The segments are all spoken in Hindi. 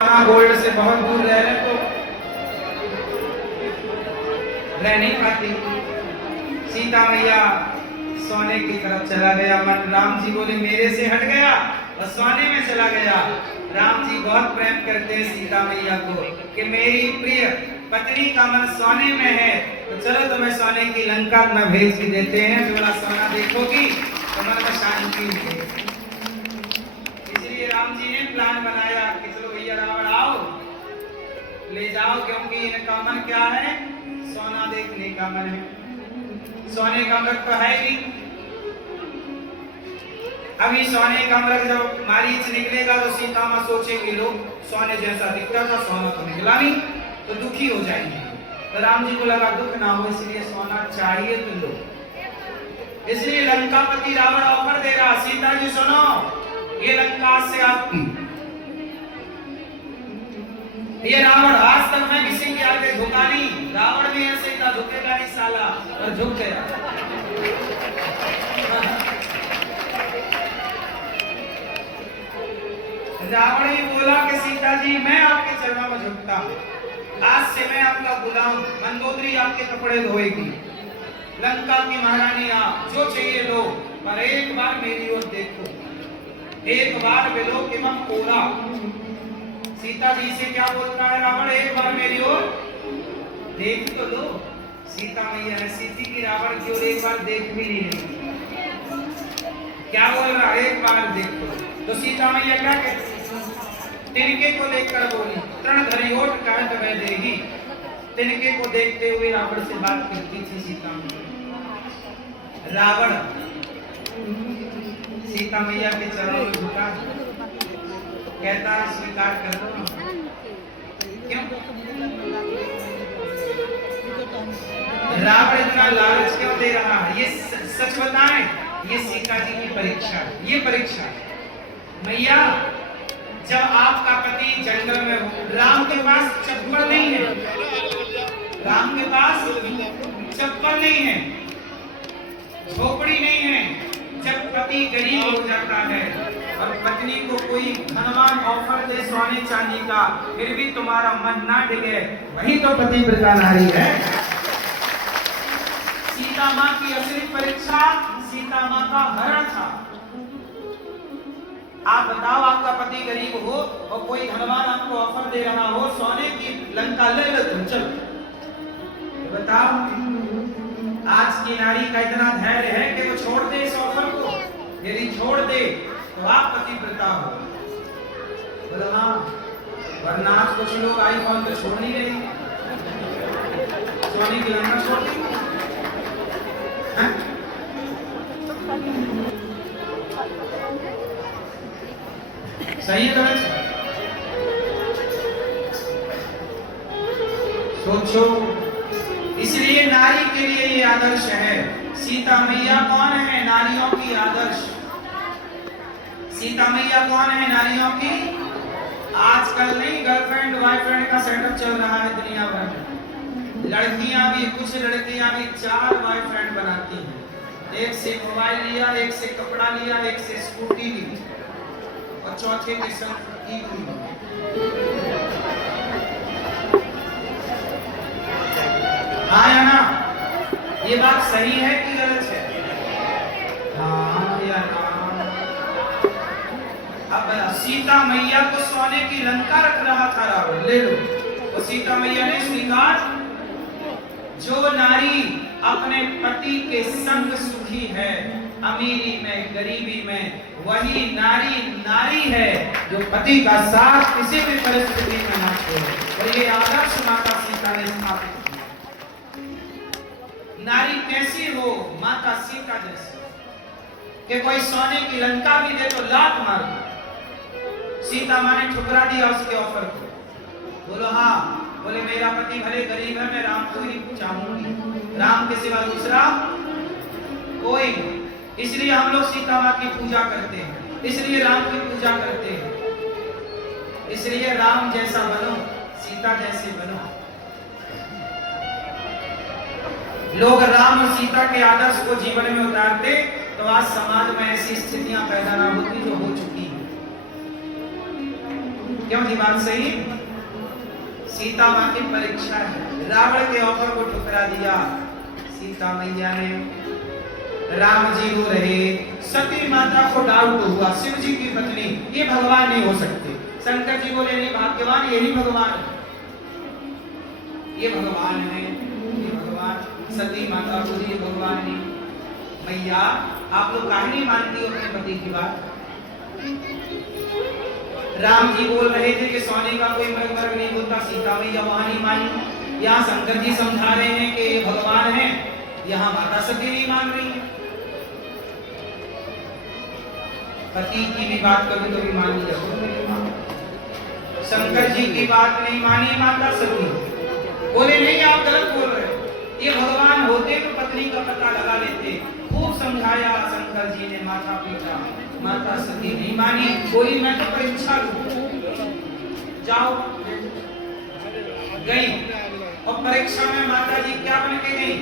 गोल्ड से बहुत दूर रह रहे तो रह नहीं पाती। सीता मैया सोने की तरफ चला गया मन। राम जी बोले मेरे से हट गया और सोने में चला गया। राम जी बहुत प्रेम करते हैं सीता मैया को कि मेरी प्रिय पत्नी का मन सोने में है, तो चलो तुम्हें सोने की लंका में भेज के देते हैं। थोड़ा सोना देखोगी तो मन में शांति मिलेगी। इसलिए राम जी ने प्लान बनाया कि चलो भैया रावण आओ ले जाओ, क्योंकि इनका मन क्या है, सोना देखने का मन है। सोने का मृग तो है ही। अभी सोने का मृग जब मारीच निकलेगा तो सीता मां सोचेंगे लोग सोने जैसा दिखता था, सोना तो निकला नहीं, तो दुखी हो जाएंगे। तो राम जी को लगा दुख ना हो, इसलिए सोना चाहिए तो लो। इसलिए लंकापति रावण ऑफर दे रहा, सीता जी सुनो, ये लंका से आपकी। ये रावण आज तक मैं किसी के आगे झुका नहीं, रावण भी ऐसे ही था, झुकेगा नहीं साला, और झुक गया। रावण ही बोला कि सीता जी मैं आपके चरणों में झुकता हूं, आज से मैं आपका गुलाम, मंदोदरी आपके कपड़े धोएगी, लंका की महारानी आप, जो चाहिए लो, पर एक बार मेरी ओर देखो, एक बार बिलो कि मत कोरा। सीता जी से क्या बोलता है रावण, एक बार मेरी ओर देख तो लो। सीता मैया ऐसी थी कि रावण की ओर एक बार देख भी नहीं रही। क्या बोल रहा, एक बार देखो। तो सीता मैया क्या कहती, तिनके को देखकर बोली, तृण धरी ओट कहत वह देगी। तिनके को देखते हुए रावण से बात करती थी सीता मैया। रावण सीता मैया के चरणों में झुका, कहता है स्वीकार कर लो। क्यों रावण इतना लालच क्यों दे रहा है, ये सच बताएं, ये सीता जी की परीक्षा है। ये परीक्षा है मैया, जब आपका पति जंगल में हो, राम के पास चप्पल नहीं है, राम के पास चप्पल नहीं है, झोपड़ी नहीं है। जब पति गरीब हो जाता है और पत्नी को कोई धनवान ऑफर दे सोने चांदी का, फिर भी तुम्हारा मन ना डिगे, वही तो पतिव्रता नारी है। सीता माँ की असली परीक्षा सीता माँ का हरण था। आप बताओ, आपका पति गरीब हो और कोई धनवान आपको ऑफर दे रहा हो सोने की लंका ले लो तुम, चलो, तो बताओ आज की नारी का इतना धैर्य है कि वो छोड़ दे इस ऑफर को? यदि छोड़ दे तो आप पतिव्रता हो। बोलो हाँ, वरना आज कुछ लोग आईफोन तो छोड़ नहीं रहे, सोने की लंका छोड़ दी। सही है गलत? सोचो। इसलिए नारी के लिए ये आदर्श है। सीता मैया कौन है, नारियों की आदर्श। सीता मैया कौन है, नारियों की। आजकल नहीं गर्लफ्रेंड बॉयफ्रेंड का सेटअप चल रहा है दुनिया भर में। लड़कियां भी, कुछ लड़कियां भी 4 बॉयफ्रेंड बनाती हैं। एक से मोबाइल लिया, एक से कपड़ा लिया, एक से स्कूटी ली, और चौथे के संग हाँ या ना, ये बात सही है कि गलत है? हाँ या ना? अब सीता मैया को सोने की लंका रख रहा था रावण, ले लो। और सीता मैया ने स्वीकार। जो नारी अपने पति के संग सुखी है, अमीरी में गरीबी में, वही नारी नारी है जो पति का साथ किसी भी परिस्थिति में न छोड़े। और ये आदर्श माता सीता ने स्थापित किया। नारी कैसी हो, माता सीता जैसी, कि कोई सोने की लंका भी दे तो लात मार दो। सीता मां ने ठुकरा दिया उसके ऑफर को। बोलो हाँ, बोले मेरा पति भले गरीब है, मैं राम को ही चाहूंगी, राम के सिवा दूसरा कोई नहीं। इसलिए हम लोग सीता मां की पूजा करते हैं, इसलिए राम की पूजा करते हैं। इसलिए राम जैसा बनो, सीता जैसे बनो। लोग राम और सीता के आदर्श को जीवन में उतारते तो आज समाज में ऐसी स्थितियां पैदा ना होती जो हो चुकी हैं। क्यों जी, बात सही? सीता मां की परीक्षा है। रावण के ऑफर को ठुकरा दिया सीता मैया ने। राम जी रो रहे, सती माता को डाउट हुआ, शिव जी की पत्नी, ये भगवान नहीं हो सकते। शंकर जी बोले नहीं, भाग्यवान यही भगवान है, ये भगवान है, ये भगवान। सती माता बोली ये भगवान नहीं। मैया आप लोग काहे नहीं मानती हो अपने पति की बात? राम जी बोल रहे थे कि सोने का कोई मृग नहीं होता, सीता मैया वहां नहीं मानी। यहाँ शंकर जी समझा रहे हैं कि ये भगवान है, यहाँ माता सती नहीं मान रही है। पति की भी बात कभी कभी मान लिया, शंकर जी की बात नहीं मानी माता सती, बोले नहीं आप गलत बोल रहे, ये भगवान होते तो पत्नी का पता लगा लेते। खूब समझाया शंकर जी ने, माथा पीटा, माता सती नहीं मानी, बोली मैं तो परीक्षा लूं, जाओ। गई और परीक्षा में माता जी क्या बन के गई?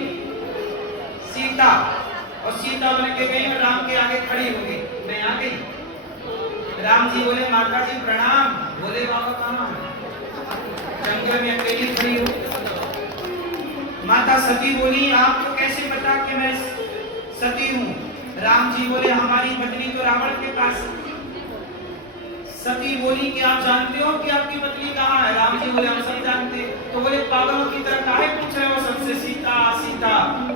सीता। और सीता बन के गई और राम के आगे खड़ी हो गई, मैं आ गई। राम जी बोले माता जी प्रणाम, बोले बाबा कहाँ है? जंगल में अकेली खड़ी हो। माता सती बोली आपको कैसे पता कि मैं सती हूँ? राम जी बोले हमारी पत्नी तो रावण के पास है। सती बोली कि आप जानते हो कि आपकी पत्नी कहाँ है? राम जी बोले हम सब जानते। तो बोले पागलों की तरह काहे पूछ रहे हो सबसे सीता सीता?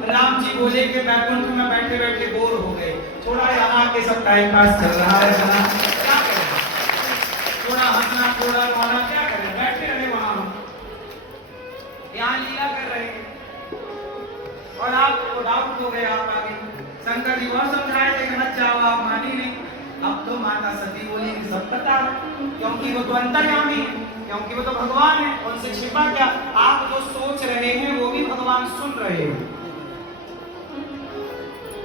राम जी बोले कि बैकुंठ में बैठे बैठे बोर हो गए, थोड़ा यहाँ के सब टाइम पास चल रहा है, क्या करें, थोड़ा हंसना थोड़ा रोना, क्या करें, बैठे रहे वहां, यहाँ लीला कर रहे हैं। और आपको डाउट हो गया, आप आगे शंकर जी और समझाए थे कि मत जाओ, आप मानी नहीं। अब तो माता सती बोली कि सब पता है, क्योंकि वो तो अंतर्यामी है, क्योंकि वो तो भगवान है, उनसे छिपा क्या? आप जो सोच रहे हैं वो भी भगवान सुन रहे हैं।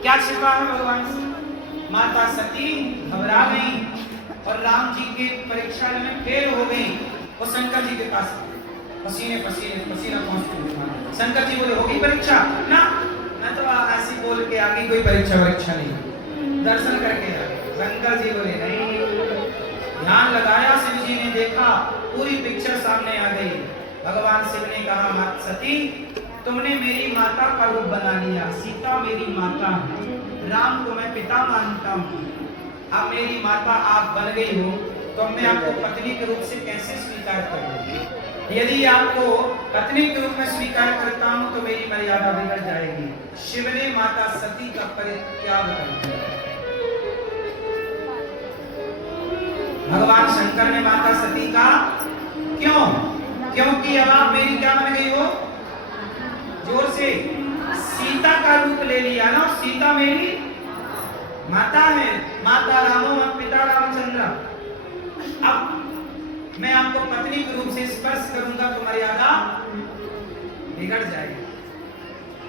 क्या छिपा है भगवान से? माता सती घबरा गई और राम जी के परीक्षा में फेल हो गई और शंकर जी के पास पसीने पसीने पसीना पहुंचते। शंकर जी बोले होगी परीक्षा ना? मैं तो ऐसी बोल के आगे कोई परीक्षा नहीं, दर्शन करके आगे। शंकर जी बोले नहीं। ध्यान लगाया शिव जी ने, देखा पूरी पिक्चर सामने आ गई। भगवान शिव ने कहा माता सती तुमने मेरी माता का रूप बना लिया, सीता मेरी माता है, राम को मैं पिता मानता हूँ, अब मेरी माता आप बन गई हो तो मैं आपको पत्नी के रूप से कैसे स्वीकार करूँ? यदि आपको पत्नी के रूप में स्वीकार करता हूँ तो मेरी मर्यादा बिगड़ जाएगी। शिव ने माता सती का परित्याग कर दिया। भगवान शंकर ने माता सती का क्यों? क्योंकि अब आप मेरी क्या बन गई हो? जोर से, सीता का रूप ले लिया ना, सीता मेरी माता है, माता रामो पिता रामचंद्र। अब मैं आपको पत्नी के रूप से स्पर्श करूंगा तो मर्यादा बिगड़ जाएगी।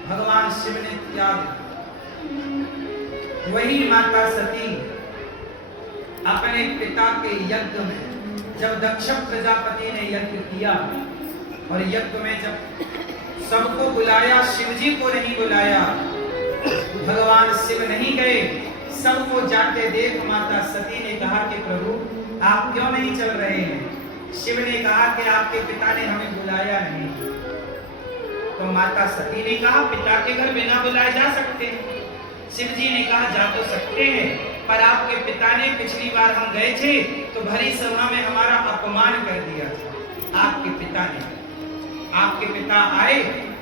भगवान शिव ने त्याग। वही माता सती अपने पिता के यज्ञ में, जब दक्ष प्रजापति ने यज्ञ किया और यज्ञ में जब सबको बुलाया, शिव जी को नहीं बुलाया, भगवान शिव नहीं गए, सबको जाते देख माता सती ने कहा कि प्रभु आप क्यों नहीं चल रहे हैं? शिव ने कहा कि आपके पिता ने हमें बुलाया नहीं। तो माता सती ने कहा पिता के घर बिना बुलाए जा सकते हैं। शिव जी ने कहा जा तो सकते हैं, पर आपके पिता ने पिछली बार हम गए थे तो भरी सभा में हमारा अपमान कर दिया था। आपके पिता ने, आपके पिता आए,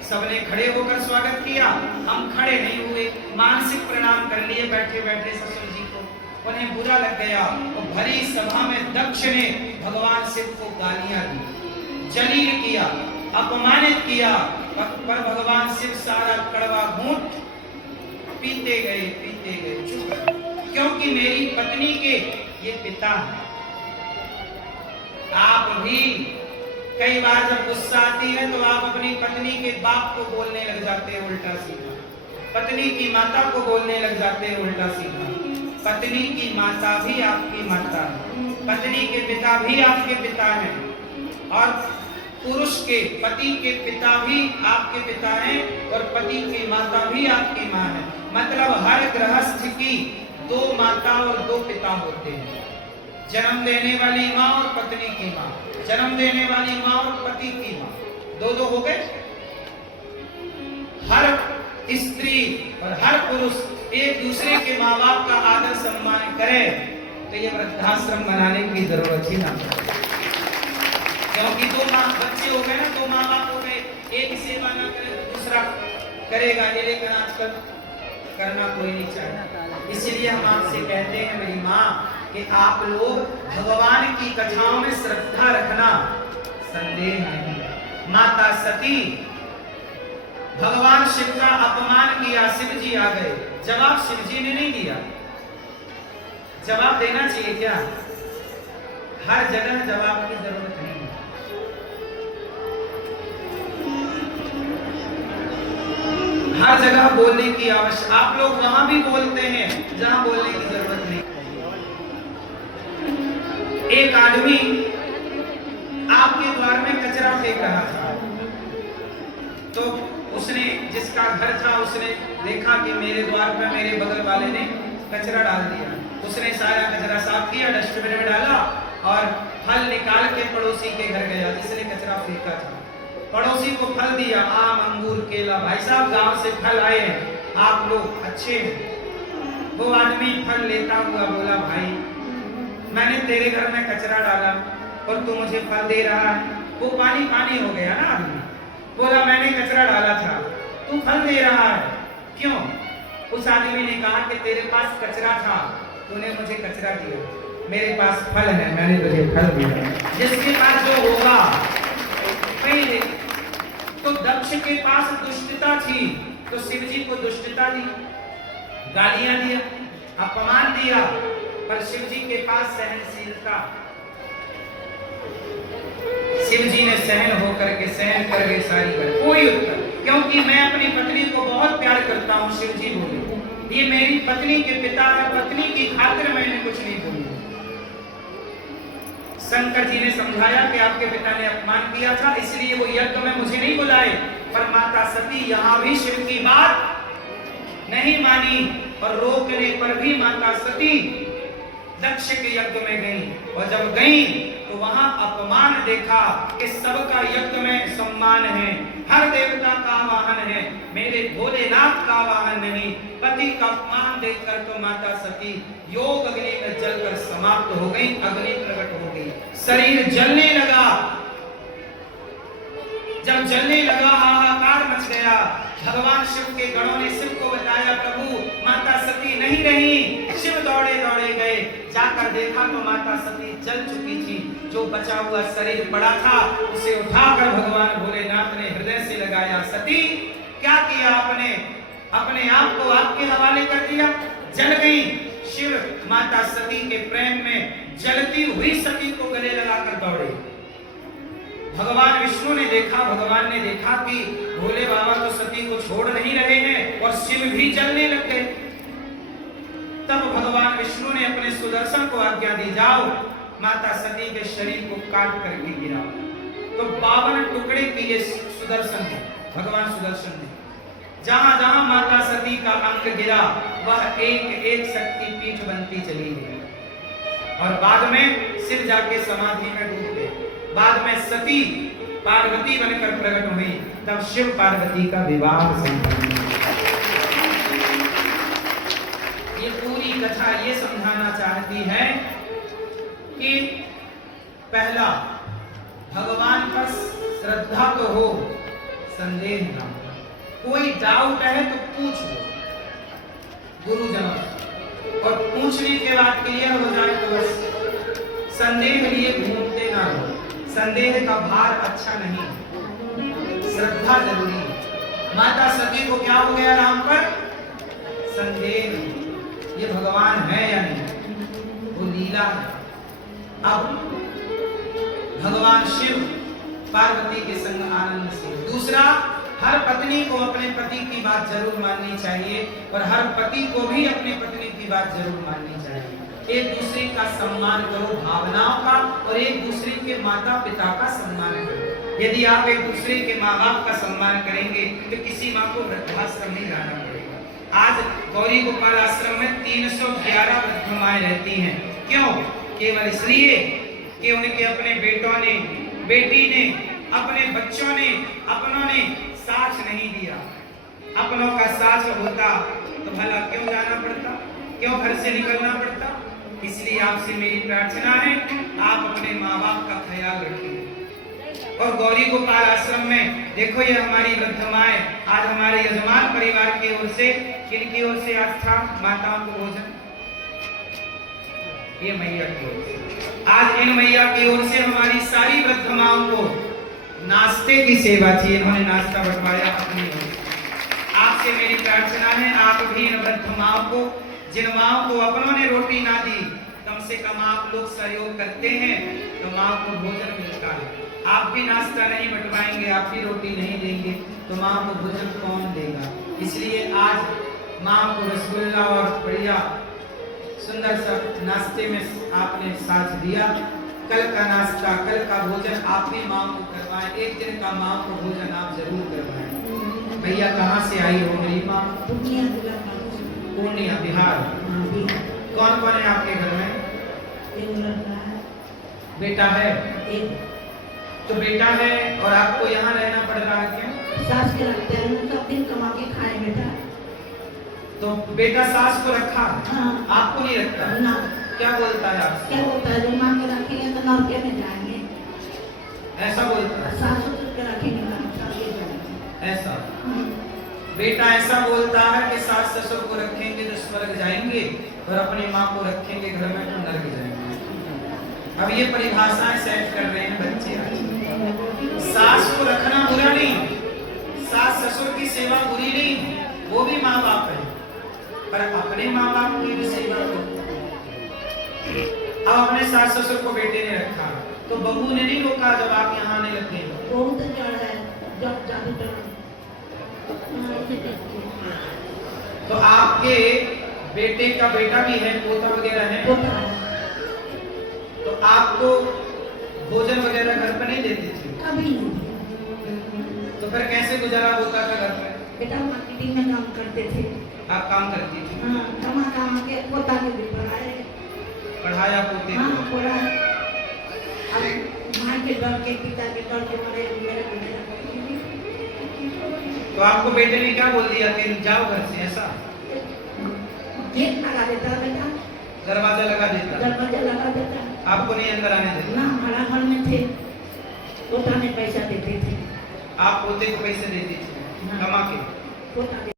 सबने खड़े होकर स्वागत किया, हम खड़े नहीं हुए, मानसिक प्रणाम कर लिए बैठे बैठे ससुर जी को। उन्हें बुरा लग गया और भरी सभा में दक्ष ने भगवान शिव को गालियां दी, जलील किया, अपमानित किया, पर भगवान शिव सारा कड़वा घूंट पीते गए चुप, क्योंकि मेरी पत्नी के ये पिता है। आप भी कई बार जब गुस्सा आती है तो आप अपनी पत्नी के बाप को बोलने लग जाते हैं उल्टा सीधा, पत्नी की माता को बोलने लग जाते हैं उल्टा सीधा। पत्नी की माता भी आपकी माता है, पत्नी के पिता भी आपके पिता हैं, और पुरुष के पति के पिता भी आपके पिता हैं और पति की माता भी आपकी माँ है। मतलब हर गृहस्थ की दो माता और दो पिता होते हैं। जन्म देने वाली माँ और पत्नी की माँ, जन्म देने वाली माँ और पति की माँ, दो दो हो गए। हर स्त्री और हर पुरुष एक दूसरे के माँ बाप का आदर सम्मान करे तो ये वृद्धाश्रम बनाने की जरूरत ही ना पड़े। क्योंकि दो माँ बच्चे हो गए ना, दो माँ बाप हो गए, एक सेवा ना करे तो दूसरा करेगा, ये लेकिन आजकल करना कोई नहीं चाहता। इसलिए हम आपसे कहते हैं मेरी माँ कि आप लोग भगवान की कथाओं में श्रद्धा रखना, संदेह नहीं। माता सती भगवान शिव का अपमान किया, शिव जी आ गए, जवाब शिव जी ने नहीं दिया। जवाब देना चाहिए क्या? हर जगह जवाब की जरूरत नहीं है। हर जगह बोलने की आवश्यकता, आप लोग वहां भी बोलते हैं जहां बोलने की जरूरत नहीं। एक आदमी आपके द्वार में कचरा फेंक रहा था, तो उसने, जिसका घर था, उसने देखा कि मेरे द्वार पर मेरे बगल वाले ने कचरा डाल दिया। उसने सारा कचरा साफ किया, डस्टबिन में डाला और फल निकाल के पड़ोसी के घर गया जिसने कचरा फेंका था। पड़ोसी को फल दिया, आम, अंगूर, केला। भाई साहब गांव से फल आए हैं, आप लोग अच्छे हैं। वो आदमी फल लेता हुआ बोला, भाई मैंने तेरे घर में कचरा डाला और तू मुझे फल दे रहा है। वो पानी पानी हो गया ना आदमी। बोला मैंने कचरा डाला था, तू फल दे रहा है, क्यों? उस आदमी ने कहा कि तेरे पास कचरा था, तूने मुझे कचरा दिया, मेरे पास फल है, मैंने तुझे फल दिया। जिसके पास जो होगा पहले, तो दक्ष के पास दुष्टता थी तो शिव जी को दुष्टता दी, गालियां दिया, अपमान दिया, पर शिव जी के पास सहनशीलता। शिव जी ने सहन होकर के सहन कर गए सारी बात, कोई उत्तर, क्योंकि मैं अपनी पत्नी को बहुत प्यार करता हूँ। शिव जी बोले ये मेरी पत्नी के पिता है, पत्नी की खातिर मैंने कुछ नहीं बोला। शंकर जी ने समझाया कि आपके पिता ने अपमान किया था, इसलिए वो यज्ञ में मुझे नहीं बुलाए। पर माता सती यहाँ भी शिव की बात नहीं मानी और रोकने पर भी माता सती दक्ष के यज्ञ में गई। और जब गई तो वहां अपमान देखा कि सबका यज्ञ में सम्मान है, हर देवता का वाहन है, मेरे भोलेनाथ का वाहन नहीं। पति का अपमान देखकर तो माता सती योग अग्नि में जलकर समाप्त हो गई, अग्नि प्रकट हो गई, शरीर जलने लगा। जब जलने लगा हाहाकार मच गया। भगवान शिव के गणों ने शिव को बताया, प्रभु माता सती नहीं रही। शिव दौड़े दौड़े गए, जाकर देखा तो माता सती जल चुकी थी। जो बचा हुआ शरीर पड़ा था उसे उठाकर भगवान भोलेनाथ ने हृदय से लगाया। सती क्या किया आपने? अपने आप को आपके हवाले कर दिया, जल गई। शिव माता सती के प्रेम में जलती हुई सती को गले लगाकर दौड़े। भगवान विष्णु ने देखा, भगवान ने देखा कि भोले बाबा तो सती को छोड़ नहीं रहे हैं और शिव भी जलने लग गए। तब भगवान विष्णु ने अपने सुदर्शन को आज्ञा दी, जाओ माता सती के शरीर को काट करके गिराओ। तो 52 टुकड़े किए सुदर्शन ने, भगवान सुदर्शन ने। जहां जहां माता सती का अंग गिरा वह एक एक शक्ति पीठ बनती चली गई और बाद में शिव जाके समाधि में डूब गए। बाद में सती पार्वती बनकर प्रकट हुई, तब शिव पार्वती का विवाह संपन्न। ये पूरी कथा ये समझाना चाहती है कि पहला, भगवान पर श्रद्धा तो हो, संदेह ना हो। कोई डाउट है तो पूछ लो गुरुजनों, और पूछने के बाद क्लियर हो जाए तो बस। संदेह लिए घूमते ना रहो, संदेह का भार अच्छा नहीं, श्रद्धा जरूरी है। माता सती को क्या हो गया राम पर? संदेह, ये भगवान है या नहीं, वो लीला है। अब भगवान शिव पार्वती के संग आनंद से। दूसरा, हर पत्नी को अपने पति की बात जरूर माननी चाहिए और हर पति को भी अपनी पत्नी की बात जरूर माननी चाहिए। एक दूसरे का सम्मान करो, भावनाओं का, और एक दूसरे के माता पिता का सम्मान करो। यदि आप एक दूसरे के माँ बाप का सम्मान करेंगे तो किसी माँ को वृद्धाश्रम नहीं जाना पड़ेगा। आज गौरी गोपाल आश्रम में 311 वृद्ध माएं रहती हैं। क्यों? केवल इसलिए कि उनके अपने बेटों ने, बेटी ने, अपने बच्चों ने, अपनों ने साथ नहीं दिया। अपनों का साथ होता तो भला क्यों जाना पड़ता, क्यों घर से निकलना पड़ता। इसलिए आपसे मेरी प्रार्थना है, आप अपने माँ बाप का ख्याल रखिए। और गौरी गोपाल आश्रम में देखो, ये हमारी वृद्ध माएं, आज हमारे यजमान परिवार की ओर से, किनकी ओर से आज था माताओं को भोजन, ये मैया की ओर से। आज इन मैया की ओर से हमारी सारी वृद्ध माओं को नाश्ते की सेवा थी, इन्होंने नाश्ता बंटवाया अपनी ओर से। आपसे मेरी प्रार्थना है, आप भी इन वृद्ध माओं को, जिन माओं को अपनों ने रोटी ना दी, कम से कम आप लोग सहयोग करते हैं तो माँ को भोजन मिलता है। आप भी नाश्ता नहीं बंटवाएंगे, आप भी रोटी नहीं देंगे तो माँ को भोजन कौन देगा। इसलिए आज माँ को रसगुल्ला और बढ़िया सुंदर सा नाश्ते में आपने साथ दिया। कल का नाश्ता, कल का भोजन आप भी माँ को करवाएं, एक दिन का माँ को भोजन आप जरूर करवाएं। भैया कहाँ से आई हो मेरी माँ? पूर्णिया, बिहार। कौन कौन है आपके घर में? एक लड़का है, बेटा है? एक तो बेटा है और आपको यहाँ रहना पड़ रहा है, क्यों? सास के रखते हैं, सब दिन कमा के खाए बेटा। तो बेटा सास को रखा, हाँ। आपको नहीं रखता ना। क्या बोलता है आपसे? क्या बोलता है, जो माँ के रखेंगे तो नरके में जाएंगे, ऐसा बोलता है? सास ससुर के रखेंगे तो हम स्वर्ग जाएंगे। ऐसा बेटा ऐसा बोलता है कि सास ससुर को रखेंगे तो स्वर्ग जाएंगे और अपनी माँ को रखेंगे घर में तो नरक जाएंगे। अब ये परिभाषाएं सेट कर रहे हैं बच्चे आज। सास को रखना बुरा नहीं, सास ससुर की सेवा बुरी नहीं, वो भी माँ बाप है, पर अपने माँ बाप की भी सेवा करो। अब अपने सास ससुर को बेटे ने रखा तो बहू ने नहीं रोका जब आप यहाँ आने लगे। बहुत जड़ है, जब जादू तो आपके बेटे का बेटा भी है, पोता वगैरह है? होता है। तो आपको भोजन वगैरह घर पर नहीं देती थी? कभी नहीं। तो फिर कैसे गुजारा होता था घर में? बेटा मार्केटिंग में काम करते थे। आप काम करती थी? हाँ, कमा के पोता के भी पढ़ाए। पढ़ाया पोते हाँ, को? पढ़ाए। अब माँ के डर के, पिता के डर के मारे मेरे बेटे तो आपको बेटे ने क्या बोल दिया कि जाओ घर से, ऐसा? गेट लगा देता बेटा, दरवाजा लगा देता? दरवाजा लगा देता। आपको नहीं अंदर आने देता? ना, भाड़ा घर में थे, पोता ने पैसा देते थे। आप पोते को पैसे देती थी कमा के? पोता